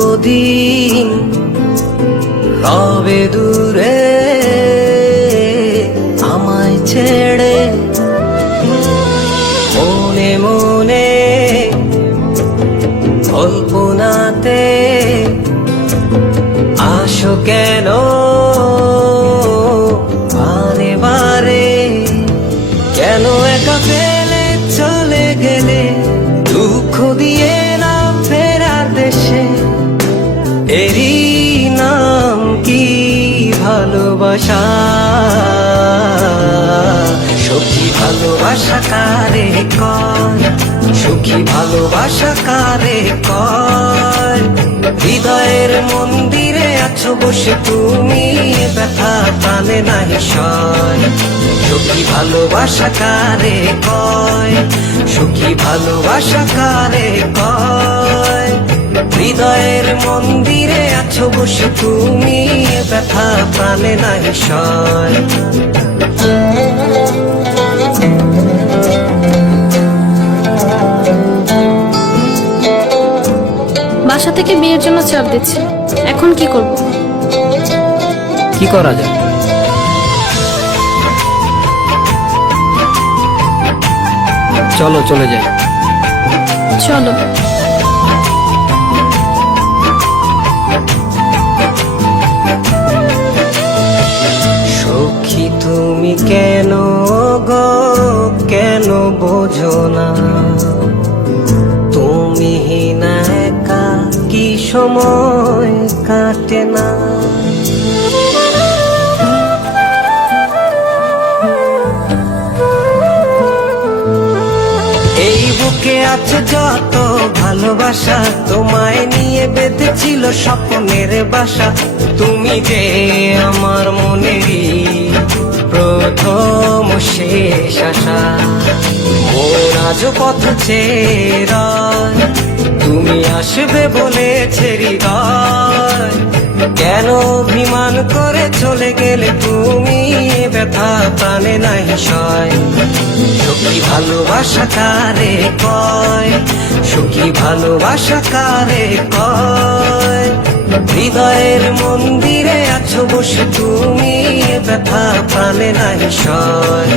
কতদিন রবে দূরে আমায় ছেড়ে, মনে মনে কল্পনাতে আসো কেন বারে বারে, কেন একা ফেলে চলে গেলে দুঃখ দিয়ে না ফেরার দেশে, এরই নাম কি ভালোবাসা? সখী ভালোবাসা কারে কয়, সুখী ভালোবাসা কারে কয়? হৃদয়ের মন্দিরে আছো বসে তুমি, ব্যথা প্রাণে নাহি সয়। সুখী ভালোবাসা কারে কয়, সুখী ভালোবাসা কারে কয়? হৃদয়ের মন্দিরে আছো বসে তুমি, ব্যথা প্রাণে নাহি সয়। বাসা থেকে বিয়ের জন্য চাপ দিচ্ছে, এখন কি করব? কি করা যায়? চলো চলে যাই। চলো। সখী তুমি কেন গো, কেন বোঝো না? তুমি না একা কি সময় কাটে না? এই বুকে আছে যত ভালোবাসা, তোমায় নিয়ে বেঁধেছিল স্বপ্নের বাসা। তুমি যে আমার মনেরই প্রথম শেষ আশা, মন আজ পথ চেয়ে রয়, তুমি আসবে বলেছে হৃদয়। কেন অভিমান করে চলে গেলে তুমি, ব্যথা প্রাণে নাহি সয়। সুখী ভালোবাসা কারে কয়, সুখী ভালোবাসা কারে কয়? হৃদয়ের মন্দিরে আছো বসে তুমি, ব্যথা প্রাণে নাহি সয়।